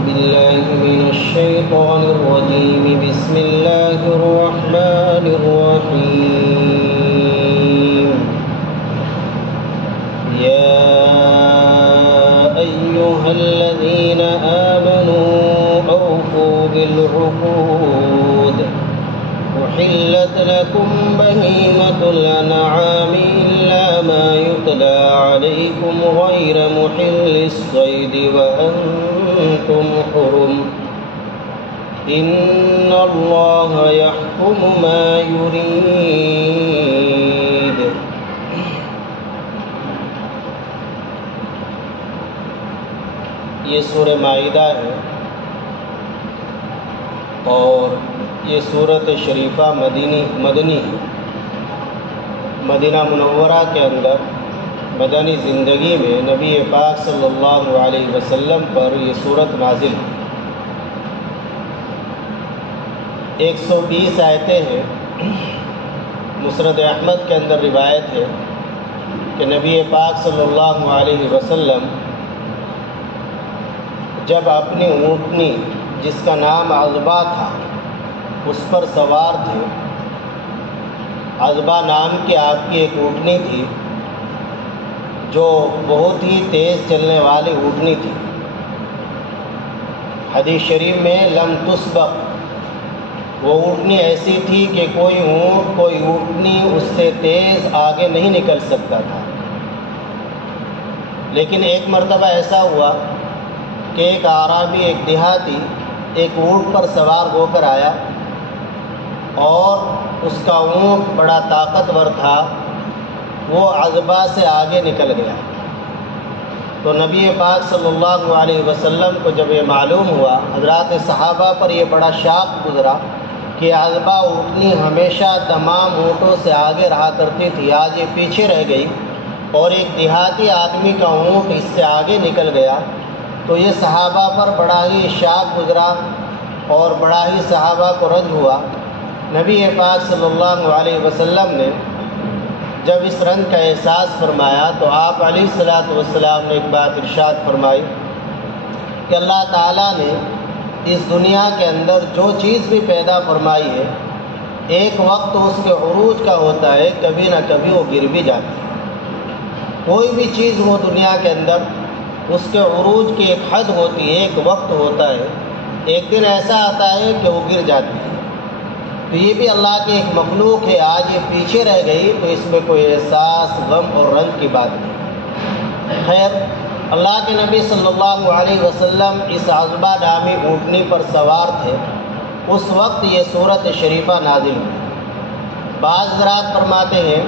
بالله من الشيطان الرجيم. بسم الله الرحمن الرحيم. يا أيها الذين آمنوا أوفوا بالعقود. أحلت لكم بهيمة الأنعام إلا ما يتلى عليكم غير محل الصيد وأنتم حرم. إن الله يحكم ما يريد. یہ سورہ مائدہ ہے اور یہ سورت شریفہ مدنی ہے. مدینہ منورہ کے اندر مدنی زندگی میں نبی پاک صلی اللہ علیہ وسلم پر یہ سورت نازل ہے. 120 آیتیں ہیں. مسند احمد کے اندر روایت ہے کہ نبی پاک صلی اللہ علیہ وسلم جب اپنی اونٹنی جس کا نام عذبہ تھا اس پر سوار تھے. عذبہ نام کی آپ کی ایک اونٹنی تھی جو بہت ہی تیز چلنے والی اونٹنی تھی. حدیث شریف میں لم تسبق، وہ اونٹنی ایسی تھی کہ کوئی اونٹ کوئی اونٹنی اس سے تیز آگے نہیں نکل سکتا تھا. لیکن ایک مرتبہ ایسا ہوا کہ ایک اعرابی، ایک دیہاتی ایک اونٹ پر سوار ہو کر آیا اور اس کا اونٹ بڑا طاقتور تھا. وہ عذبہ سے آگے نکل گیا. تو نبی پاک صلی اللہ علیہ وسلم کو جب یہ معلوم ہوا، حضرات صحابہ پر یہ بڑا شاق گزرا کہ عذبہ اونٹنی ہمیشہ تمام اونٹوں سے آگے رہا کرتی تھی، آج یہ پیچھے رہ گئی اور ایک دیہاتی آدمی کا اونٹ اس سے آگے نکل گیا. تو یہ صحابہ پر بڑا ہی شاق گزرا اور بڑا ہی صحابہ کو رنج ہوا. نبی پاک صلی اللہ علیہ وسلم نے جب اس رنج کا احساس فرمایا تو آپ علیہ الصلوۃ والسلام نے ایک بات ارشاد فرمائی کہ اللہ تعالیٰ نے اس دنیا کے اندر جو چیز بھی پیدا فرمائی ہے ایک وقت اس کے عروج کا ہوتا ہے، کبھی نہ کبھی وہ گر بھی جاتی ہے. کوئی بھی چیز ہو دنیا کے اندر اس کے عروج کی ایک حد ہوتی ہے، ایک وقت ہوتا ہے. ایک دن ایسا آتا ہے کہ وہ گر جاتی ہے. تو یہ بھی اللہ کی ایک مخلوق ہے. آج یہ پیچھے رہ گئی تو اس میں کوئی احساس غم اور رنج کی بات نہیں. خیر، اللہ کے نبی صلی اللہ علیہ وسلم اس عذبہ نامی اونٹنی پر سوار تھے. اس وقت یہ سورت شریفہ نازل ہوئی. بعض حضرات فرماتے ہیں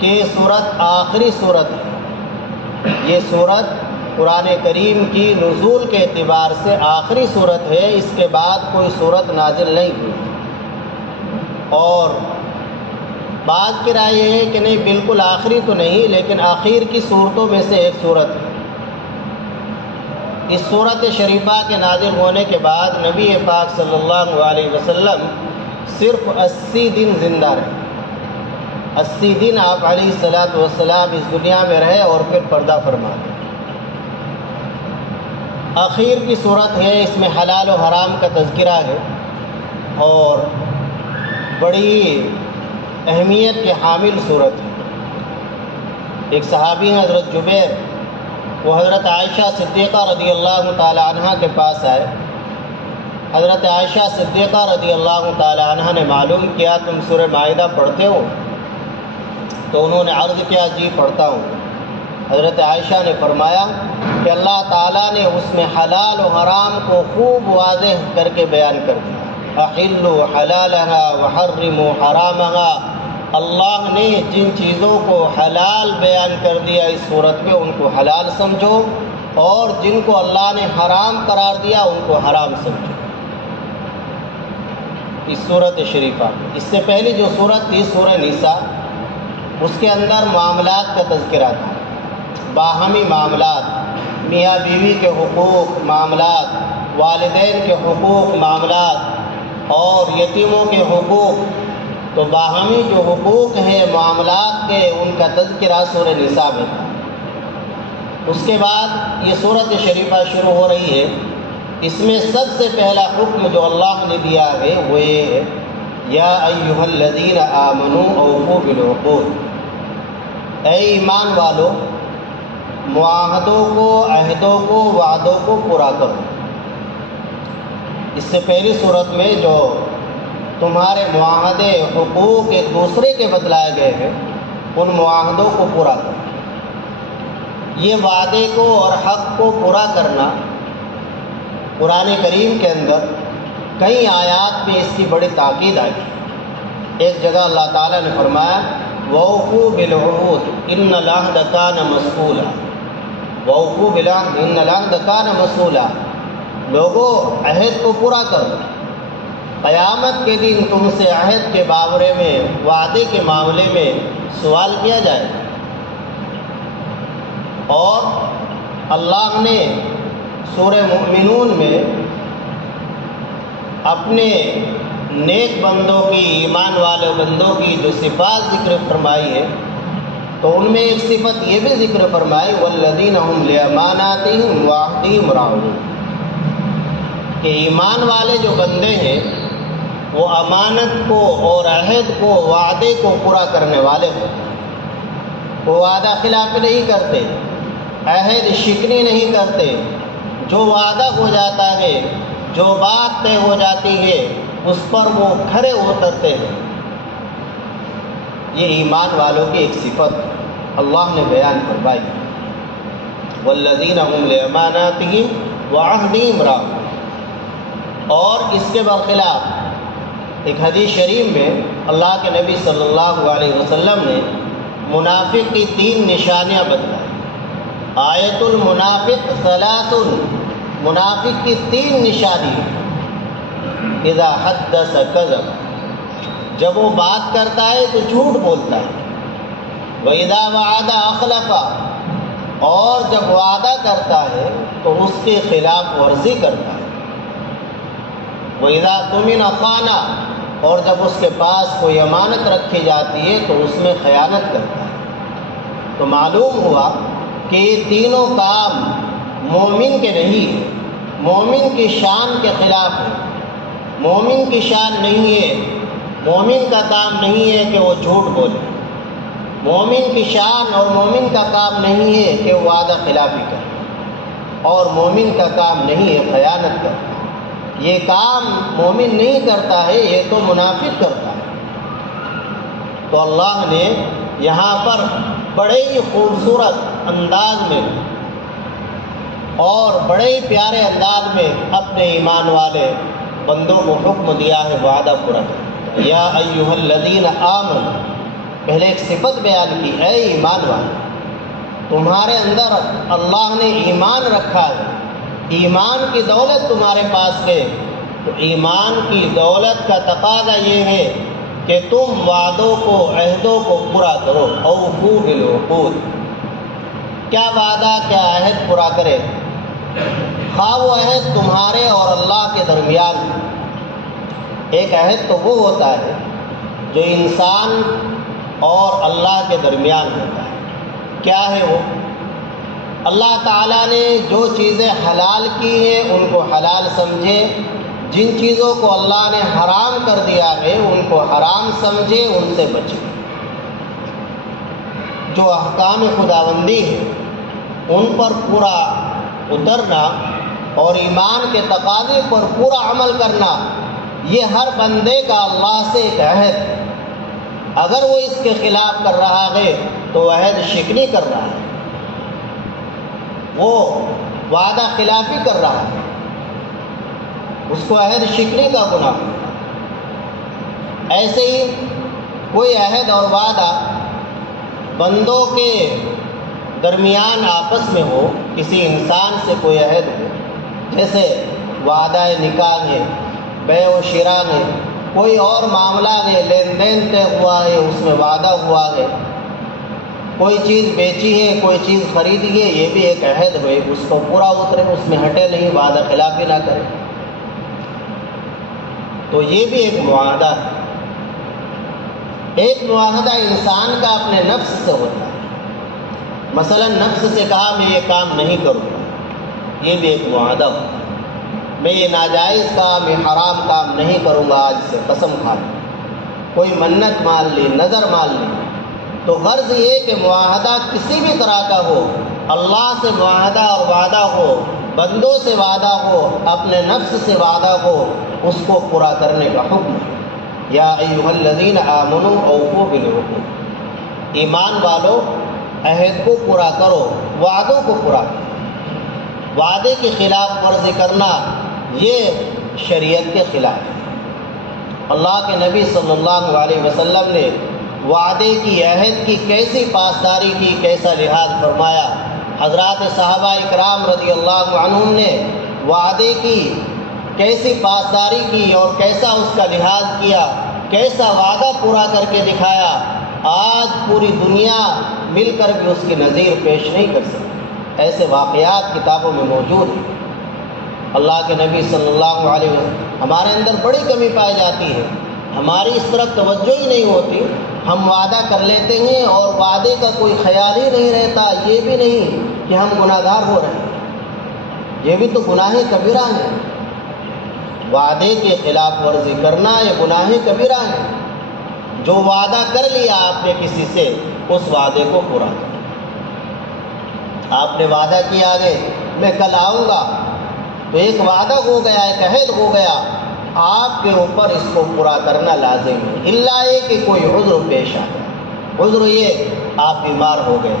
کہ یہ سورت آخری سورت ہے. یہ سورت قرآن کریم کی نزول کے اعتبار سے آخری سورت ہے. اس کے بعد کوئی سورت نازل نہیں ہوئی. اور بعض کی رائے یہ ہے کہ نہیں، بالکل آخری تو نہیں، لیکن آخر کی صورتوں میں سے ایک صورت ہے. اس صورت شریفہ کے نازل ہونے کے بعد نبی پاک صلی اللہ علیہ وسلم صرف 80 دن زندہ رہے. 80 دن آپ علیہ الصلوۃ والسلام اس دنیا میں رہے اور پھر پردہ فرما گئے. آخر کی صورت ہے. اس میں حلال و حرام کا تذکرہ ہے اور بڑی اہمیت کے حامل صورت ہے. ایک صحابی ہیں حضرت جبیر، وہ حضرت عائشہ صدیقہ رضی اللہ تعالی عنہ کے پاس آئے. حضرت عائشہ صدیقہ رضی اللہ تعالی عنہ نے معلوم کیا تم سورہ مائدہ پڑھتے ہو؟ تو انہوں نے عرض کیا جی پڑھتا ہوں. حضرت عائشہ نے فرمایا کہ اللہ تعالیٰ نے اس میں حلال و حرام کو خوب واضح کر کے بیان کر دیا. احلوا حلالها وحرموا حرامها. اللہ نے جن چیزوں کو حلال بیان کر دیا اس صورت میں ان کو حلال سمجھو، اور جن کو اللہ نے حرام قرار دیا ان کو حرام سمجھو. اس صورت شریفہ میں اس سے پہلی جو صورت تھی سورہ نساء، اس کے اندر معاملات کا تذکرہ تھا. باہمی معاملات، میاں بیوی کے حقوق، معاملات، والدین کے حقوق، معاملات اور یتیموں کے حقوق. تو باہمی جو حقوق ہیں معاملات کے، ان کا تذکرہ سورہ نساء میں تھا. اس کے بعد یہ سورت شریفہ شروع ہو رہی ہے اس میں سب سے پہلا حکم جو اللہ نے دیا ہے وہ یہ ہے، یا ایھا الذین آمنوا اوفوا بالعقود، اے ایمان والو معاہدوں کو، عہدوں کو، وعدوں کو پورا کرو۔ اس سے پہلی صورت میں جو تمہارے معاہدے، حقوق ایک دوسرے کے بتلائے گئے ہیں، ان معاہدوں کو پورا کرو۔ یہ وعدے کو اور حق کو پورا کرنا قرآن کریم کے اندر کئی آیات میں اس کی بڑی تاکید آئی۔ ایک جگہ اللہ تعالیٰ نے فرمایا وَأَوْفُوا بِالْعُقُودِ إِنَّ الْعَهْدَ كَانَ مَسْئُولًا، وَأَوْفُوا بِالْعَهْدِ إِنَّ الْعَهْدَ كَانَ مَسْئُولًا، لوگوں عہد کو پورا کرو، قیامت کے دن تم سے عہد کے بارے میں، وعدے کے معاملے میں سوال کیا جائے گا۔ اور اللہ نے سورہ مومنون میں اپنے نیک بندوں کی، ایمان والے بندوں کی جو صفات ذکر فرمائی ہے، تو ان میں ایک صفت یہ بھی ذکر فرمائی والذین هم لأماناتهم وعہدہم راعون، کہ ایمان والے جو بندے ہیں وہ امانت کو اور عہد کو، وعدے کو پورا کرنے والے ہوتے ہیں۔ وہ وعدہ خلافی نہیں کرتے، عہد شکنی نہیں کرتے، جو وعدہ ہو جاتا ہے، جو بات طے ہو جاتی ہے، اس پر وہ کھرے اترتے ہیں۔ یہ ایمان والوں کی ایک صفت اللہ نے بیان فرمائی، والذین هم لأماناتهم وعہدہم راعون۔ اور اس کے برخلاف ایک حدیث شریف میں اللہ کے نبی صلی اللہ علیہ وسلم نے منافق کی 3 نشانیاں بتلائیں۔ آیت المنافق ثلاث، منافق کی 3 نشانی، اذا حدث کذب، جب وہ بات کرتا ہے تو جھوٹ بولتا ہے، وَإِذَا وَعَدَ أَخْلَفَ، اور جب وعدہ کرتا ہے تو اس کے خلاف ورزی کرتا ہے، وَإِذَا اؤْتُمِنَ خَانَ، اور جب اس کے پاس کوئی امانت رکھی جاتی ہے تو اس میں خیانت کرتا ہے۔ تو معلوم ہوا کہ یہ تینوں کام مومن کے نہیں ہیں، مومن کی شان کے خلاف ہے۔ مومن کی شان نہیں ہے، مومن کا کام نہیں ہے کہ وہ جھوٹ بولے، مومن کی شان اور مومن کا کام نہیں ہے کہ وہ وعدہ خلافی کرے، اور مومن کا کام نہیں ہے خیانت کرنا۔ یہ کام مومن نہیں کرتا ہے، یہ تو منافق کرتا ہے۔ تو اللہ نے یہاں پر بڑے ہی خوبصورت انداز میں اور بڑے ہی پیارے انداز میں اپنے ایمان والے بندوں کو حکم دیا ہے وعدہ پورا کرنے۔ یا ایھا الذین آمنوا، پہلے ایک صفت بیان کی، اے ایمان والے، تمہارے اندر اللہ نے ایمان رکھا ہے، ایمان کی دولت تمہارے پاس ہے، تو ایمان کی دولت کا تقاضا یہ ہے کہ تم وعدوں کو، عہدوں کو پورا کرو۔ اوفوا بالعقود، کیا وعدہ، کیا عہد پورا کرے، خواہ وہ عہد تمہارے اور اللہ کے درمیان۔ ایک عہد تو وہ ہوتا ہے جو انسان اور اللہ کے درمیان ہوتا ہے۔ کیا ہے وہ؟ اللہ تعالیٰ نے جو چیزیں حلال کی ہیں ان کو حلال سمجھے، جن چیزوں کو اللہ نے حرام کر دیا ہے ان کو حرام سمجھے، ان سے بچے۔ جو احکام خداوندی ہے ان پر پورا اترنا اور ایمان کے تقاضے پر پورا عمل کرنا، یہ ہر بندے کا اللہ سے ایک عہد ہے۔ اگر وہ اس کے خلاف کر رہا ہے تو عہد شکنی کر رہا ہے، وہ وعدہ خلافی کر رہا ہے، اس کو عہد شکنی کا گناہ۔ ایسے ہی کوئی عہد اور وعدہ بندوں کے درمیان آپس میں ہو، کسی انسان سے کوئی عہد ہو، جیسے وعدہ نکاح ہے، بیع و شراء ہے، کوئی اور معاملہ ہے، لین دین طے ہوا ہے، اس میں وعدہ ہوا ہے، کوئی چیز بیچی ہے، کوئی چیز خریدی ہے، یہ بھی ایک عہد ہوئے، اس کو پورا اترے، اس میں ہٹے نہیں، وعدہ خلافی نہ کرے، تو یہ بھی ایک معاہدہ ہے۔ ایک معاہدہ انسان کا اپنے نفس سے ہوتا ہے، مثلا نفس سے کہا میں یہ کام نہیں کروں گا، یہ بھی ایک معاہدہ ہوتا ہے۔ میں یہ ناجائز کام، یہ حرام کام نہیں کروں گا آج سے، قسم کھا لی، کوئی منت مان لی، نظر مان لی، تو غرض یہ کہ معاہدہ کسی بھی طرح کا ہو، اللہ سے معاہدہ اور وعدہ ہو، بندوں سے وعدہ ہو، اپنے نفس سے وعدہ ہو، اس کو پورا کرنے کا حکم ہے۔ یا ایھا الذین آمنوا اوفوا بالعقود، ایمان والو عہد کو پورا کرو، وعدوں کو پورا کرو۔ وعدے کی خلاف ورزی کرنا یہ شریعت کے خلاف ہے۔ اللہ کے نبی صلی اللہ علیہ وسلم نے وعدے کی، عہد کی کیسی پاسداری کی، کیسا لحاظ فرمایا۔ حضرات صحابہ اکرام رضی اللہ عنہم نے وعدے کی کیسی پاسداری کی اور کیسا اس کا لحاظ کیا، کیسا وعدہ پورا کر کے دکھایا، آج پوری دنیا مل کر بھی اس کی نظیر پیش نہیں کر سکتی۔ ایسے واقعات کتابوں میں موجود ہیں۔ اللہ کے نبی صلی اللہ علیہ وسلم، ہمارے اندر بڑی کمی پائی جاتی ہے، ہماری اس طرف توجہ ہی نہیں ہوتی، ہم وعدہ کر لیتے ہیں اور وعدے کا کوئی خیال ہی نہیں رہتا، یہ بھی نہیں کہ ہم گناہ گار ہو رہے ہیں، یہ بھی تو گناہ کبیرہ ہے۔ وعدے کے خلاف ورزی کرنا یہ گناہ کبیرہ ہے۔ جو وعدہ کر لیا آپ نے کسی سے، اس وعدے کو پورا کریں۔ آپ نے وعدہ کیا آگے میں کل آؤں گا، تو ایک وعدہ ہو گیا، ایک عہد ہو گیا، آپ کے اوپر اس کو پورا کرنا لازم ہے، الا یہ کہ کوئی عذر پیش آ گیا۔ عذر یہ آپ بیمار ہو گئے،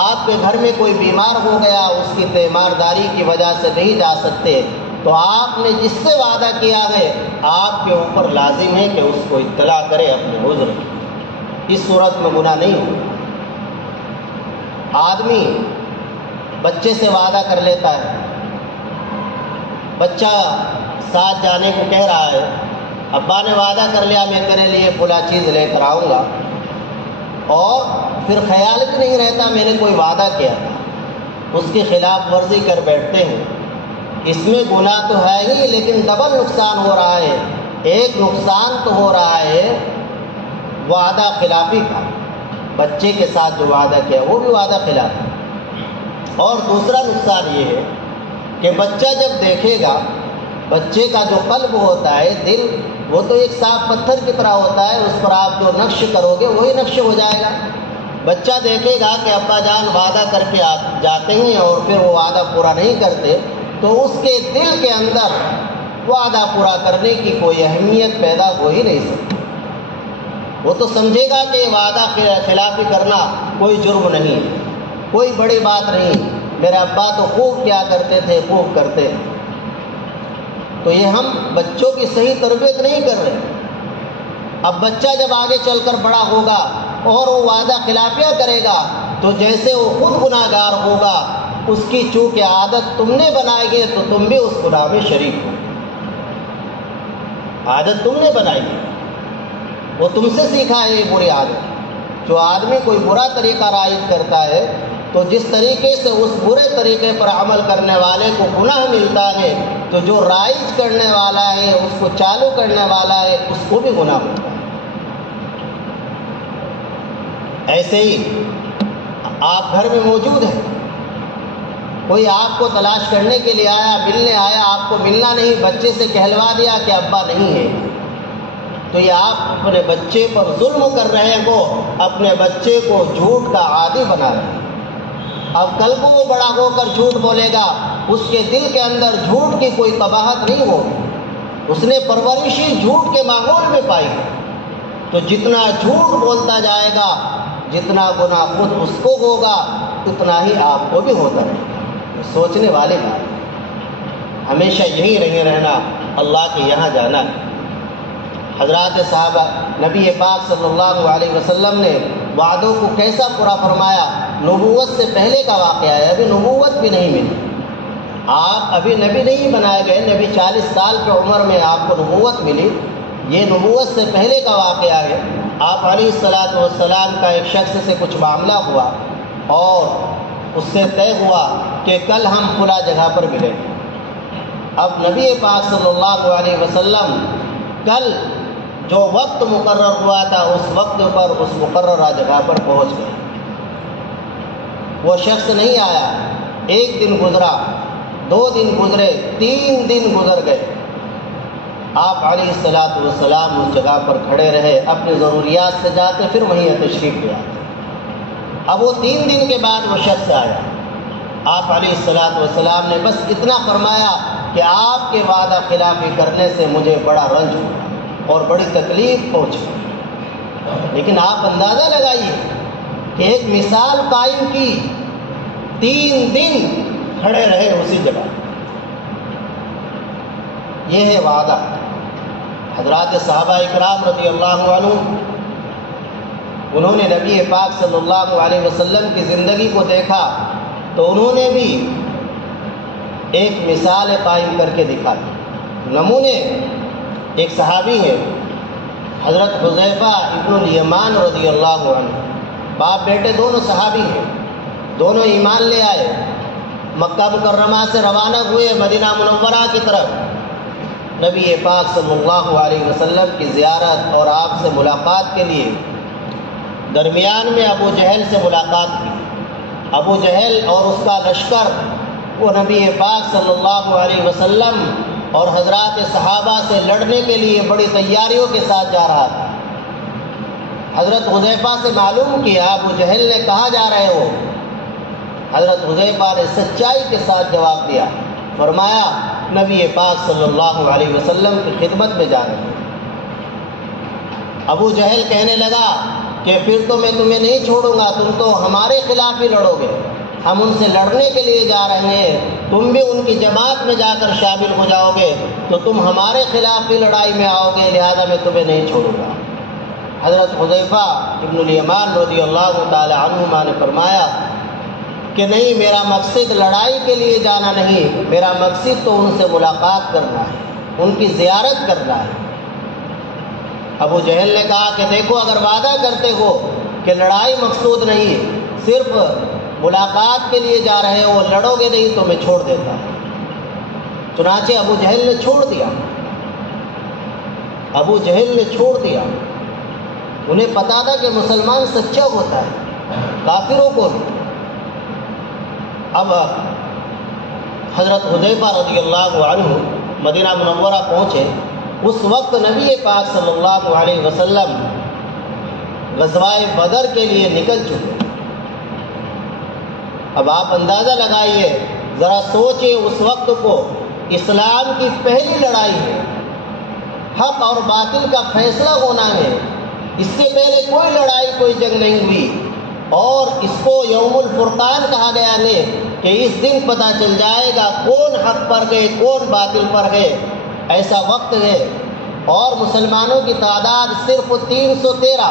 آپ کے گھر میں کوئی بیمار ہو گیا، اس کی تیمارداری کی وجہ سے نہیں جا سکتے، تو آپ نے جس سے وعدہ کیا ہے آپ کے اوپر لازم ہے کہ اس کو اطلاع کرے اپنے عذر کی۔ اس صورت میں گناہ نہیں ہوگا۔ آدمی بچے سے وعدہ کر لیتا ہے، بچہ ساتھ جانے کو کہہ رہا ہے، ابا نے وعدہ کر لیا میں تیرے لیے فلاں چیز لے کر آؤں گا، اور پھر خیال بھی نہیں رہتا میں نے کوئی وعدہ کیا تھا، اس کی خلاف ورزی کر بیٹھتے ہیں۔ اس میں گناہ تو ہے ہی، لیکن ڈبل نقصان ہو رہا ہے۔ ایک نقصان تو ہو رہا ہے وعدہ خلافی کا، بچے کے ساتھ جو وعدہ کیا وہ بھی وعدہ خلافی، اور دوسرا نقصان یہ ہے کہ بچہ جب دیکھے گا، بچے کا جو قلب ہوتا ہے، دل، وہ تو ایک صاف پتھر کی طرح ہوتا ہے، اس پر آپ جو نقش کرو گے وہی نقش ہو جائے گا۔ بچہ دیکھے گا کہ ابا جان وعدہ کر کے جاتے ہیں اور پھر وہ وعدہ پورا نہیں کرتے، تو اس کے دل کے اندر وعدہ پورا کرنے کی کوئی اہمیت پیدا ہو ہی نہیں سکتی۔ وہ تو سمجھے گا کہ وعدہ خلافی کرنا کوئی جرم نہیں ہے، کوئی بڑی بات نہیں، میرے ابا تو خوب کیا کرتے تھے، خوب کرتے تھے۔ تو یہ ہم بچوں کی صحیح تربیت نہیں کر رہے۔ اب بچہ جب آگے چل کر بڑا ہوگا اور وہ وعدہ خلافیاں کرے گا، تو جیسے وہ خود گناہ گار ہوگا، اس کی چونکہ عادت تم نے بنائی ہے تو تم بھی اس گناہ میں شریک ہو۔ عادت تم نے بنائی ہے، وہ تم سے سیکھا ہے یہ بری عادت۔ جو آدمی کوئی برا طریقہ رائج کرتا ہے تو جس طریقے سے اس برے طریقے پر عمل کرنے والے کو گناہ ملتا ہے، تو جو رائج کرنے والا ہے، اس کو چالو کرنے والا ہے، اس کو بھی گناہ ملتا ہے۔ ایسے ہی آپ گھر میں موجود ہیں، کوئی آپ کو تلاش کرنے کے لیے آیا، ملنے آیا، آپ کو ملنا نہیں، بچے سے کہلوا دیا کہ ابا نہیں ہے، تو یہ آپ اپنے بچے پر ظلم کر رہے ہو، اپنے بچے کو جھوٹ کا عادی بنا رہے ہیں۔ اب کل کو وہ بڑا ہو کر جھوٹ بولے گا، اس کے دل کے اندر جھوٹ کی کوئی قباحت نہیں ہوگی، اس نے پرورش ہی جھوٹ کے ماحول میں پائی ہے، تو جتنا جھوٹ بولتا جائے گا، جتنا گناہ خود اس کو ہوگا، اتنا ہی آپ کو بھی ہوتا رہے گا۔ سوچنے والے بات، ہمیشہ یہی نہیں رہنا، اللہ کے یہاں جانا ہے۔ حضرات صحابہ نبی پاک صلی اللہ علیہ وسلم نے وعدوں کو کیسا پورا فرمایا۔ نبوت سے پہلے کا واقعہ ہے، ابھی نبوت بھی نہیں ملی، آپ ابھی نبی نہیں بنائے گئے، نبی 40 سال کی عمر میں آپ کو نبوت ملی، یہ نبوت سے پہلے کا واقعہ ہے۔ آپ علیہ الصلاۃ والسلام کا ایک شخص سے کچھ معاملہ ہوا اور اس سے طے ہوا کہ کل ہم فلاں جگہ پر ملیں گے۔ اب نبی پاک صلی اللہ علیہ وسلم کل جو وقت مقرر ہوا تھا اس وقت پر اس مقررہ جگہ پر پہنچ گئے، وہ شخص نہیں آیا۔ ایک دن گزرا، 2 دن گزرے، 3 دن گزر گئے، آپ علیہ الصلوۃ والسلام اس جگہ پر کھڑے رہے، اپنی ضروریات سے جاتے پھر وہیں تشریف لے آتے۔ اب وہ 3 دن کے بعد وہ شخص آیا، آپ علیہ الصلوۃ والسلام نے بس اتنا فرمایا کہ آپ کے وعدہ خلافی کرنے سے مجھے بڑا رنج ہوا اور بڑی تکلیف پہنچی۔ لیکن آپ اندازہ لگائیے کہ ایک مثال قائم کی، 3 دن کھڑے رہے اسی جگہ۔ یہ ہے وعدہ۔ حضرات صحابہ اکرام رضی اللہ عنہ، انہوں نے نبی پاک صلی اللہ علیہ وسلم کی زندگی کو دیکھا تو انہوں نے بھی ایک مثال قائم کر کے دکھا دی۔ نمونے ایک صحابی ہے حضرت حذیفہ ابن الیمان رضی اللہ عنہ، باپ بیٹے دونوں صحابی ہیں، دونوں ایمان لے آئے، مکہ مکرمہ سے روانہ ہوئے مدینہ منورہ کی طرف، نبی پاک صلی اللہ علیہ وسلم کی زیارت اور آپ سے ملاقات کے لیے۔ درمیان میں ابو جہل سے ملاقات کی۔ ابو جہل اور اس کا لشکر وہ نبی پاک صلی اللہ علیہ وسلم اور حضرات صحابہ سے لڑنے کے لیے بڑی تیاریوں کے ساتھ جا رہا تھا۔ حضرت حذیفہ سے معلوم کیا ابو جہل نے کہاں جا رہے ہو؟ حضرت حذیفہ نے سچائی کے ساتھ جواب دیا، فرمایا نبی پاک صلی اللہ علیہ وسلم کی خدمت میں جا رہے ہیں۔ ابو جہل کہنے لگا کہ پھر تو میں تمہیں نہیں چھوڑوں گا، تم تو ہمارے خلاف ہی لڑو گے، ہم ان سے لڑنے کے لیے جا رہے ہیں، تم بھی ان کی جماعت میں جا کر شامل ہو جاؤ گے تو تم ہمارے خلاف ہی لڑائی میں آؤ گے، لہذا میں تمہیں نہیں چھوڑوں گا۔ حضرت حذیفہ ابن الیمان رضی اللہ تعالی عنہما نے فرمایا کہ نہیں، میرا مقصد لڑائی کے لیے جانا نہیں، میرا مقصد تو ان سے ملاقات کرنا ہے، ان کی زیارت کرنا ہے۔ ابو جہل نے کہا کہ دیکھو، اگر وعدہ کرتے ہو کہ لڑائی مقصود نہیں، صرف ملاقات کے لیے جا رہے ہو، لڑو گے نہیں تو میں چھوڑ دیتا۔ چنانچہ ابو جہل نے چھوڑ دیا، ابو جہل نے چھوڑ دیا۔ انہیں پتا تھا کہ مسلمان سچا ہوتا ہے، کافروں کو نہیں۔ اب حضرت حذیفہ رضی اللہ عنہ مدینہ منورہ پہنچے، اس وقت نبی پاک صلی اللہ علیہ وسلم غزوہ بدر کے لیے نکل چکے۔ اب آپ اندازہ لگائیے، ذرا سوچیں اس وقت کو، اسلام کی پہلی لڑائی ہے، حق اور باطل کا فیصلہ ہونا ہے، اس سے پہلے کوئی لڑائی کوئی جنگ نہیں ہوئی، اور اس کو یوم الفرقان کہا گیا ہے کہ اس دن پتہ چل جائے گا کون حق پر گئے کون باطل پر گئے۔ ایسا وقت ہے اور مسلمانوں کی تعداد صرف 313،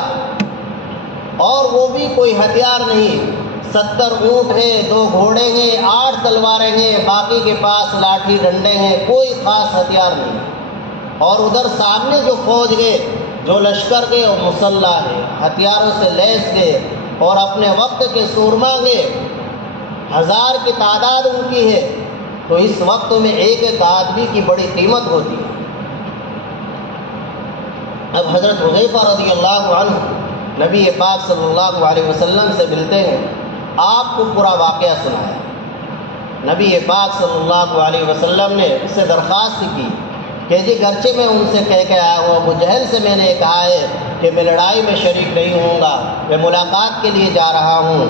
اور وہ بھی کوئی ہتھیار نہیں، 70 اونٹ ہیں، 2 گھوڑے ہیں، 8 تلواریں ہیں، باقی کے پاس لاٹھی ڈنڈے ہیں، کوئی خاص ہتھیار نہیں۔ اور ادھر سامنے جو فوج گئے، جو لشکر گئے، وہ مسلح ہے، ہتھیاروں سے لیس گئے، اور اپنے وقت کے سورما گئے، 1000 کی تعداد ان کی ہے، تو اس وقت میں ایک ایک آدمی کی بڑی قیمت ہوتی ہے۔ اب حضرت حذیفہ رضی اللہ عنہ نبی پاک صلی اللہ علیہ وسلم سے ملتے ہیں، آپ کو پورا واقعہ سنایا۔ نبی پاک صلی اللہ علیہ وسلم نے اس سے درخواست کی کہ جی گرچہ میں ان سے کہہ کے آیا ہوں، ابو جہل سے میں نے کہا ہے کہ میں لڑائی میں شریک نہیں ہوں گا، میں ملاقات کے لیے جا رہا ہوں،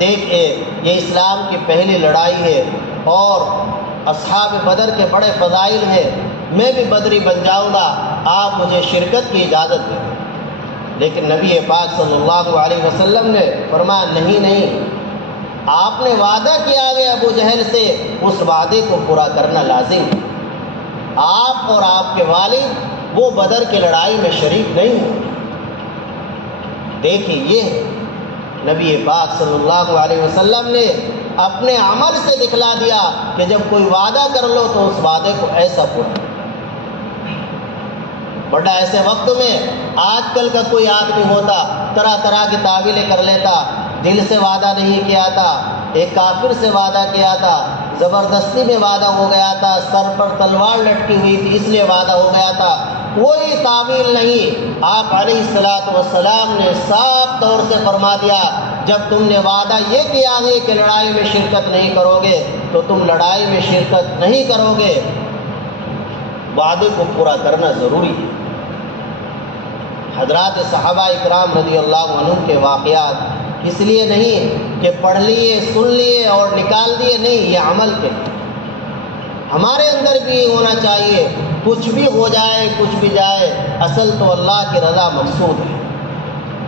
دیکھئے یہ اسلام کی پہلی لڑائی ہے اور اصحاب بدر کے بڑے فضائل ہیں، میں بھی بدری بن جاؤں گا، آپ مجھے شرکت کی اجازت دیں۔ لیکن نبی پاک صلی اللہ علیہ وسلم نے فرمایا نہیں، آپ نے وعدہ کیا ہے ابو جہل سے، اس وعدے کو پورا کرنا لازم ہے۔ آپ اور آپ کے والد وہ بدر کی لڑائی میں شریک نہیں ہوں۔ دیکھیے، یہ نبی پاک صلی اللہ علیہ وسلم نے اپنے عمل سے دکھلا دیا کہ جب کوئی وعدہ کر لو تو اس وعدے کو ایسا پورا۔ بڑا ایسے وقت میں آج کل کا کوئی آدمی ہوتا طرح طرح کی تعویلیں کر لیتا، دل سے وعدہ نہیں کیا تھا، ایک کافر سے وعدہ کیا تھا، زبردستی میں وعدہ ہو گیا تھا، سر پر تلوار لٹکی ہوئی تھی اس لیے وعدہ ہو گیا تھا، کوئی تعویل نہیں۔ آپ علیہ الصلوۃ والسلام نے صاف طور سے فرما دیا، جب تم نے وعدہ یہ کیا ہے کہ لڑائی میں شرکت نہیں کرو گے تو تم لڑائی میں شرکت نہیں کرو گے، وعدے کو پورا کرنا ضروری ہے۔ حضرات صحابہ اکرام رضی اللہ عنہ کے واقعات اس لیے نہیں کہ پڑھ لیے سن لیے اور نکال دیے، نہیں، یہ عمل کے ہمارے اندر بھی ہونا چاہیے۔ کچھ بھی ہو جائے کچھ بھی جائے، اصل تو اللہ کی رضا مقصود ہے۔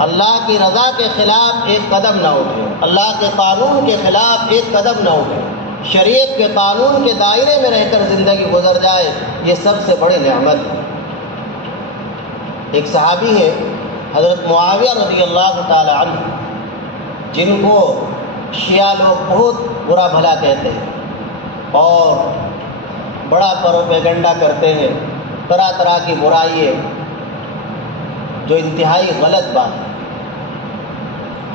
اللہ کی رضا کے خلاف ایک قدم نہ اٹھے، اللہ کے قانون کے خلاف ایک قدم نہ اٹھے، شریعت کے قانون کے دائرے میں رہ کر زندگی گزر جائے، یہ سب سے بڑی نعمت ہے۔ ایک صحابی ہے حضرت معاویہ رضی اللہ تعالی عنہ، جن کو شیعہ لوگ بہت برا بھلا کہتے ہیں اور بڑا پروپیگنڈا کرتے ہیں، طرح طرح کی برائییں، جو انتہائی غلط بات ہے۔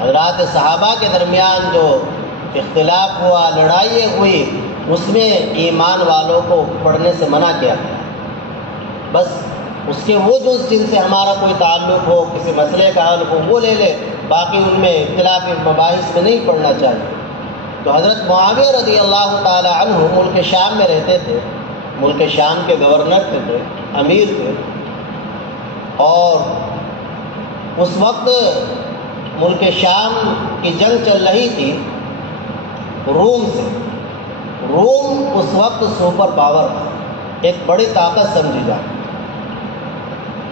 حضرات صحابہ کے درمیان جو اختلاف ہوا، لڑائییں ہوئی، اس میں ایمان والوں کو پڑھنے سے منع کیا گیا۔ بس اس کے وہ جز جن سے ہمارا کوئی تعلق ہو، کسی مسئلے کا حل ہو، وہ لے لے، باقی ان میں اختلافی مباحث میں نہیں پڑھنا چاہیے۔ تو حضرت معاویہ رضی اللہ تعالی عنہ ملک شام میں رہتے تھے، ملک شام کے گورنر تھے، امیر تھے، اور اس وقت ملک شام کی جنگ چل رہی تھی روم سے۔ روم اس وقت سپر پاور تھا، ایک بڑی طاقت سمجھی جاتی۔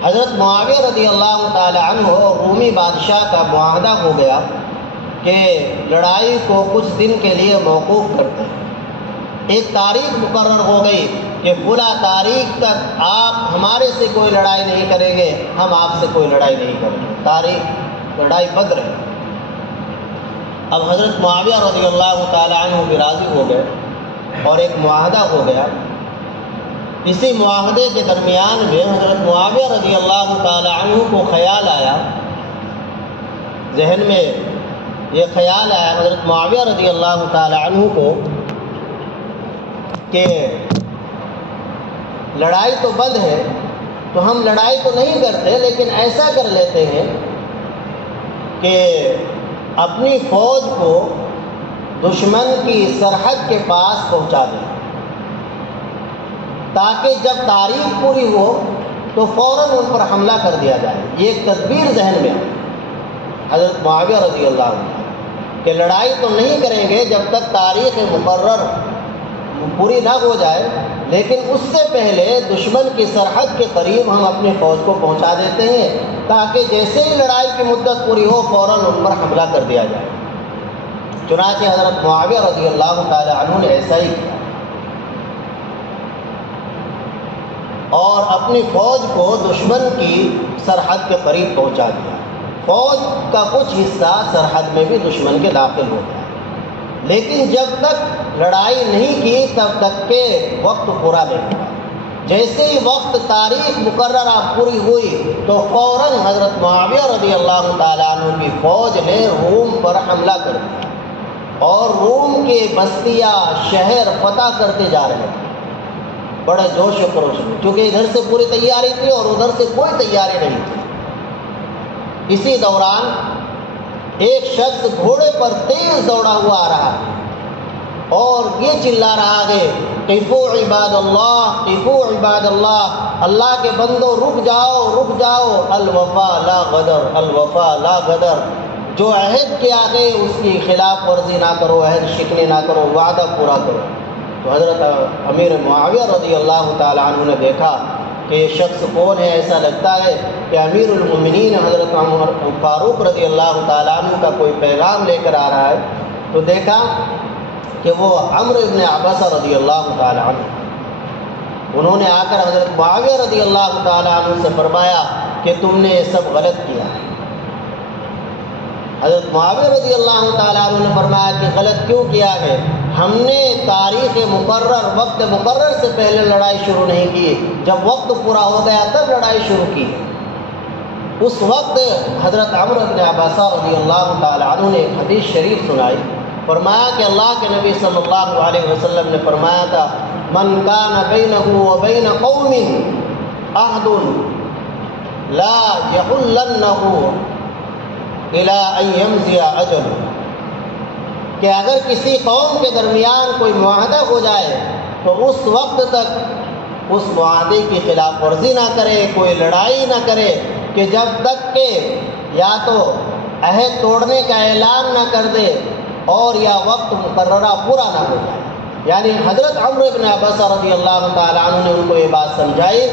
حضرت معاویہ رضی اللہ تعالی عنہ اور رومی بادشاہ کا معاہدہ ہو گیا کہ لڑائی کو کچھ دن کے لیے موقوف کرتے ہیں۔ ایک تاریخ مقرر ہو گئی کہ فلاں تاریخ تک آپ ہمارے سے کوئی لڑائی نہیں کریں گے، ہم آپ سے کوئی لڑائی نہیں کریں گے۔ تاریخ لڑائی بدر ہے۔ اب حضرت معاویہ رضی اللہ تعالی عنہ بھی راضی ہو گئے اور ایک معاہدہ ہو گیا۔ اسی معاہدے کے درمیان میں حضرت معاویہ رضی اللہ تعالی عنہ کو خیال آیا، ذہن میں یہ خیال آیا حضرت معاویہ رضی اللہ تعالی عنہ کو کہ لڑائی تو بند ہے، تو ہم لڑائی تو نہیں کرتے، لیکن ایسا کر لیتے ہیں کہ اپنی فوج کو دشمن کی سرحد کے پاس پہنچا دیں، تاکہ جب تاریخ پوری ہو تو فوراً ان پر حملہ کر دیا جائے۔ یہ ایک تدبیر ذہن میں حضرت معاویہ رضی اللہ عنہ کہ لڑائی تو نہیں کریں گے جب تک تاریخ مقرر پوری نہ ہو جائے، لیکن اس سے پہلے دشمن کی سرحد کے قریب ہم اپنی فوج کو پہنچا دیتے ہیں، تاکہ جیسے ہی لڑائی کی مدت پوری ہو فوراً ان پر حملہ کر دیا جائے۔ چنانچہ حضرت معاویہ رضی اللہ تعالی عنہ نے ایسا ہی کیا اور اپنی فوج کو دشمن کی سرحد کے قریب پہنچا دیا۔ فوج کا کچھ حصہ سرحد میں بھی دشمن کے داخل ہو گیا، لیکن جب تک لڑائی نہیں کی تب تک کہ وقت پورا نہیں ہوا۔ جیسے ہی وقت تاریخ مقررہ پوری ہوئی تو فوراً حضرت معاویہ رضی اللہ تعالیٰ عنہ کی فوج نے روم پر حملہ کر دیا اور روم کے بستیاں شہر فتح کرتے جا رہے تھے بڑے جوش و خروش میں، کیونکہ ادھر سے پوری تیاری تھی اور ادھر سے کوئی تیاری نہیں تھی۔ اسی دوران ایک شخص گھوڑے پر تیز دوڑا ہوا آ رہا اور یہ چلا رہا ہے، قفوا عباد اللہ، قفوا عباد اللہ، اللہ کے بندو رک جاؤ رک جاؤ، الوفا لا غدر، الوفا لا غدر، جو عہد کیا ہے اس کی خلاف ورزی نہ کرو، عہد شکنی نہ کرو، وعدہ پورا کرو۔ تو حضرت امیر معاویہ رضی اللہ تعالی عنہ نے دیکھا کہ یہ شخص کون ہے، ایسا لگتا ہے کہ امیر المومنین حضرت عمر فاروق رضی اللہ تعالیٰ عنہ کا کوئی پیغام لے کر آ رہا ہے۔ تو دیکھا کہ وہ عمرو ابن عبسہ رضی اللہ تعالیٰ عنہ، انہوں نے آ کر حضرت معاویہ رضی اللہ تعالیٰ عنہ سے فرمایا کہ تم نے یہ سب غلط کیا۔ حضرت معاویہ رضی اللہ تعالیٰ عنہ نے فرمایا کہ غلط کیوں کیا ہے؟ ہم نے تاریخ مقرر وقت مقرر سے پہلے لڑائی شروع نہیں کی، جب وقت پورا ہو گیا تب لڑائی شروع کی۔ اس وقت حضرت عمرو بن عباسہ رضی اللہ تعالی عنہ نے حدیث شریف سنائی، فرمایا کہ اللہ کے نبی صلی اللہ علیہ وسلم نے فرمایا تھا، من کان بینہ وبین قوم عہد لا یحلنہ إلى أن يمضي أجل، کہ اگر کسی قوم کے درمیان کوئی معاہدہ ہو جائے تو اس وقت تک اس معاہدے کی خلاف ورزی نہ کرے، کوئی لڑائی نہ کرے، کہ جب تک کہ یا تو عہد توڑنے کا اعلان نہ کر دے اور یا وقت مقررہ پورا نہ ہو جائے۔ یعنی حضرت عمرو بن عبسہ رضی اللہ تعالیٰ عنہ نے ان کو یہ بات سمجھائی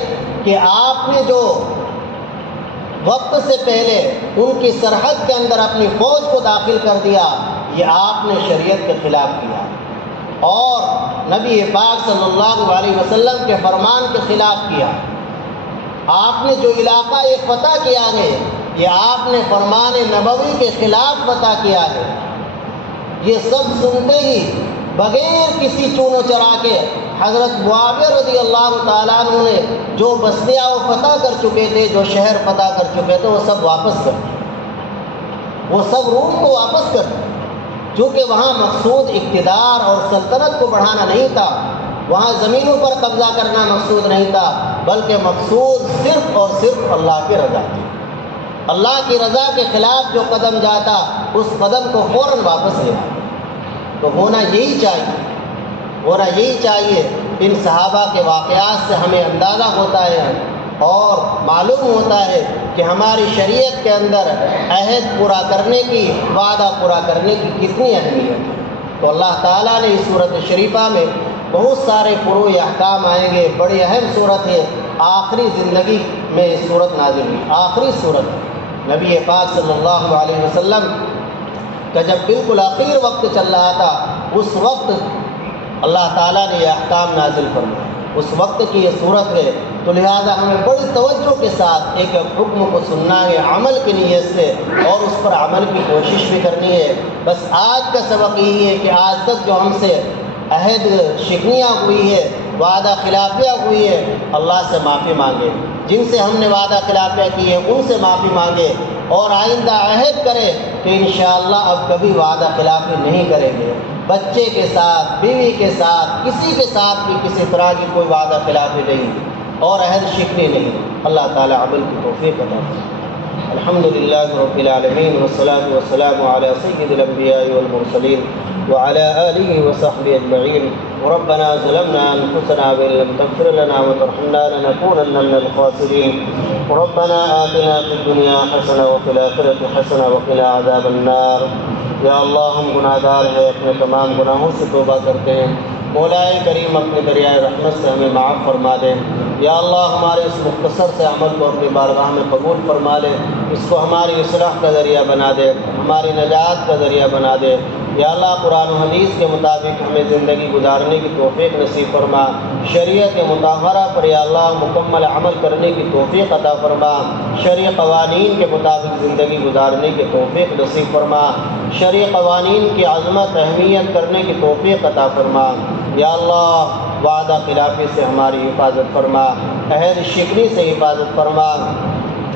کہ آپ نے جو وقت سے پہلے ان کی سرحد کے اندر اپنی فوج کو داخل کر دیا، یہ آپ نے شریعت کے خلاف کیا اور نبی پاک صلی اللہ علیہ وسلم کے فرمان کے خلاف کیا۔ آپ نے جو علاقہ یہ فتح کیا ہے یہ آپ نے فرمان نبوی کے خلاف فتح کیا ہے۔ یہ سب سنتے ہی بغیر کسی چون و چرا کے حضرت معاویہ رضی اللہ تعالیٰ عنہ نے جو بستیاں وہ فتح کر چکے تھے، جو شہر فتح کر چکے تھے، وہ سب واپس کر دیے، وہ سب روم کو واپس کر دیے، چونکہ وہاں مقصود اقتدار اور سلطنت کو بڑھانا نہیں تھا، وہاں زمینوں پر قبضہ کرنا مقصود نہیں تھا، بلکہ مقصود صرف اور صرف اللہ کی رضا تھی۔ اللہ کی رضا کے خلاف جو قدم جاتا اس قدم کو فوراً واپس لے آتا۔ تو ہونا یہی چاہیے۔ ان صحابہ کے واقعات سے ہمیں اندازہ ہوتا ہے اور معلوم ہوتا ہے کہ ہماری شریعت کے اندر عہد پورا کرنے کی، وعدہ پورا کرنے کی کتنی اہمیت ہے۔ تو اللہ تعالیٰ نے اس صورت شریفہ میں بہت سارے فروع احکام آئیں گے، بڑی اہم صورت ہے، آخری زندگی میں اس صورت نازل ہوئی، آخری صورت نبی پاک صلی اللہ علیہ وسلم کا جب بالکل آخر وقت چل رہا تھا، اس وقت اللہ تعالیٰ نے یہ احکام نازل فرمائے، اس وقت کی یہ صورت ہے۔ تو لہذا ہمیں بڑی توجہ کے ساتھ ایک حکم کو سننا ہے عمل کی نیت سے، اور اس پر عمل کی کوشش بھی کرنی ہے۔ بس آج کا سبق یہی ہے کہ آج تک جو ہم سے عہد شکنیاں ہوئی ہے، وعدہ خلافیاں ہوئی ہے، اللہ سے معافی مانگے، جن سے ہم نے وعدہ خلافیاں کی ہے ان سے معافی مانگے، اور آئندہ عہد کرے کہ انشاءاللہ اب کبھی وعدہ خلافی نہیں کریں گے، بچے کے ساتھ، بیوی کے ساتھ، کسی کے ساتھ بھی کسی طرح کی کوئی وعدہ خلافی نہیں اور عہد شکنی نہیں۔ اللہ تعالی عمل کی توفیق عطا فرمائے۔ الحمدللہ رب العالمین والصلاة والسلام علی سید الانبیاء والمرسلین وعلى آله وصحبه أجمعين. ربنا ظلمنا أنفسنا وإن لم تغفر لنا وترحمنا لنكونن من الخاسرين. ربنا آتنا في الدنيا حسنة وفي الآخرة حسنة وقنا عذاب النار. یا اللہ ہم گناہ گار ہیں، اپنے تمام گناہوں سے توبہ کرتے ہیں، مولا کریم اپنے دریائے رحمت سے ہمیں معاف فرما دے۔ یا اللہ ہمارے اس مختصر سے عمل کو اپنی بارگاہ میں قبول فرما لے، اس کو ہماری اصلاح کا ذریعہ بنا دے، ہماری نجات کا ذریعہ بنا دے۔ یا اللہ قرآن و حدیث کے مطابق ہمیں زندگی گزارنے کی توفیق نصیب فرما، شریعت مطہرہ پر یا اللہ مکمل عمل کرنے کی توفیق عطا فرما، شرعی قوانین کے مطابق زندگی گزارنے کی توفیق نصیب فرما، شرعی قوانین کی عظمت اہمیت کرنے کی توفیق عطا فرما۔ یا اللہ وعدہ خلافی سے ہماری حفاظت فرما، عہد شکنی سے حفاظت فرما۔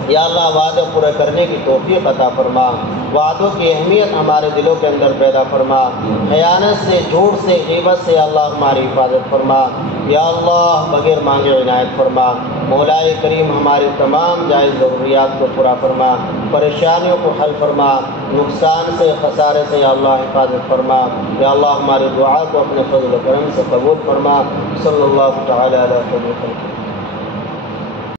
یا اللہ وعدہ پورا کرنے کی توفیق عطا فرما، وعدوں کی اہمیت ہمارے دلوں کے اندر پیدا فرما، خیانت سے، جھوٹ سے، غیبت سے یا اللہ ہماری حفاظت فرما۔ یا اللہ بغیر مانگے عنایت فرما، مولا کریم ہماری تمام جائز ضروریات کو پورا فرما، پریشانیوں کو حل فرما، نقصان سے، خسارے سے یا اللہ حفاظت فرما۔ یا اللہ ہماری دعا کو اپنے فضل و کرم سے قبول فرما۔ صلی اللہ تعالی علیہ وسلم۔